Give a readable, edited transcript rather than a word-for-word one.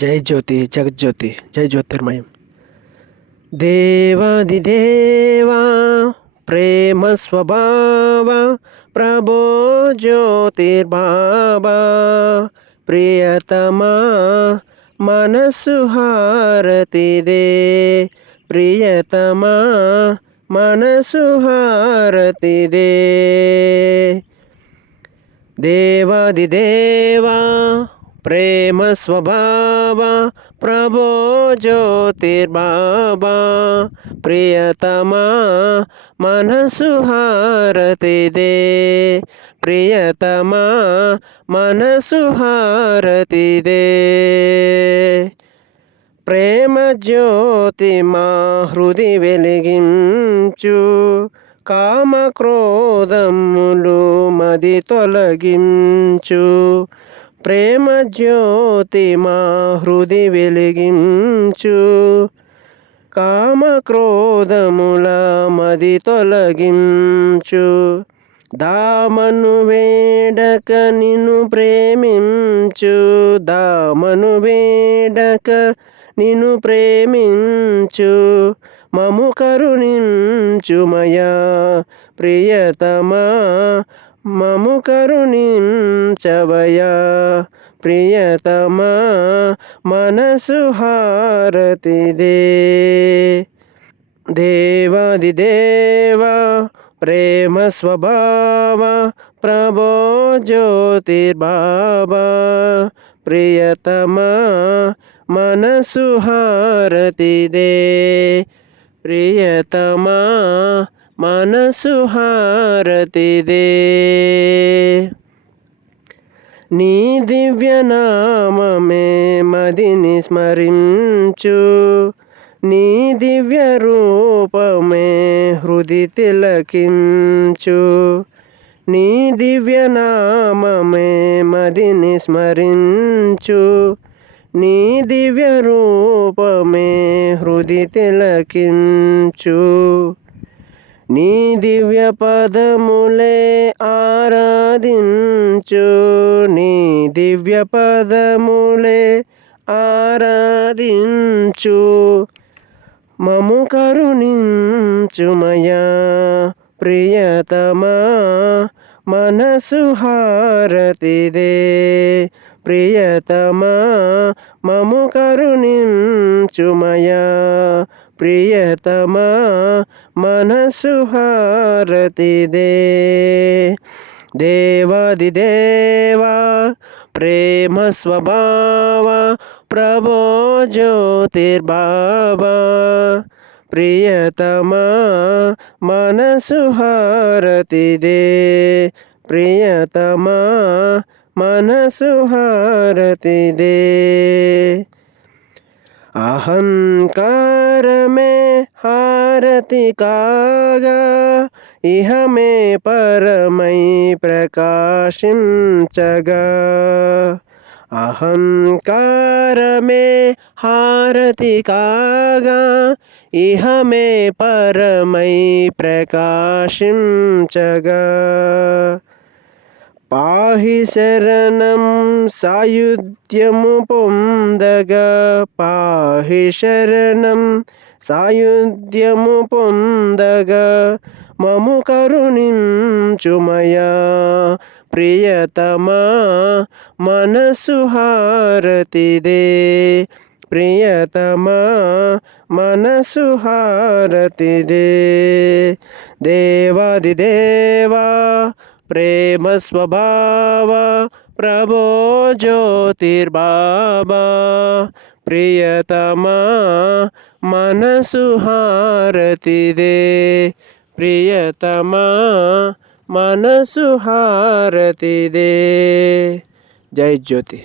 జై జ్యోతి జగజ్యోతి జై జ్యోతిర్మయం. దేవాదిదేవా ప్రేమ స్వభావ ప్రభో జ్యోతిర్బాబా ప్రియతమా మనసు హారతిదే, ప్రియతమా మనసు హారతిదే. దేవాదిదేవా ప్రేమ స్వభావ ప్రభో జ్యోతిర్బాబా ప్రియతమా మనసు హారతిదే, ప్రియతమా మనసు హారతిదే. ప్రేమ జ్యోతి మా హృది వెలిగించు, కామ క్రోధములు మది తొలగించు. ప్రేమ జ్యోతి మా హృది వెలిగించు, కామ క్రోధముల మది తొలగించు. దామను వేడక నిన్ను ప్రేమించు, దామను వేడక నిన్ను ప్రేమించు. మము కరుణించుమయా ప్రియతమా, మము కరుణించవయా ప్రియతమా మనసు హారతిదే. దేవాదిదేవా ప్రేమ స్వభావ ప్రభో జ్యోతిర్బాబా ప్రియతమా మనసు హారతిదే, ప్రియతమా మనసు హారతిదే. నీ దివ్యనామమే మదిని స్మరించు, నీ దివ్య రూపమే హృది తిలకించు. నీ దివ్యనామమే మదిని స్మరించు, నీ దివ్య రూపమే హృది తిలకించు. నీ దివ్య పదములే ఆరాధించు, నీ దివ్య పదములే ఆరాధించు. మము కరుణించుమయా ప్రియతమా మనసు హారతిదే, ప్రియతమా మము కరుణించుమయా ప్రియతమా మనసు హారతిదే. దేవాదిదేవా ప్రేమ స్వభావ ప్రభో జ్యోతిర్బాబా ప్రియతమా మనసు హారతిదే, ప్రియతమా మనసు హారతిదే. అహంకారమే హారతి కాగా ఇహమే పరమై ప్రకాశించగా. అహంకారమే హారతి కాగా ఇహమే పరమై ప్రకాశించగా. పాహి శరణం సాయుధ్యము పొందగా, పాహి శరణం సాయుధ్యము పొందగా. మము కరుణించుమయా ప్రియతమా మనసు హారతిదే, ప్రియతమా మనసు హారతిదే. దేవాదిదేవా ప్రేమ స్వభావ ప్రభో జ్యోతిర్బాబా ప్రియతమా మనసు హారతిదే, ప్రియతమా మనసు హారతిదే. జై జ్యోతి.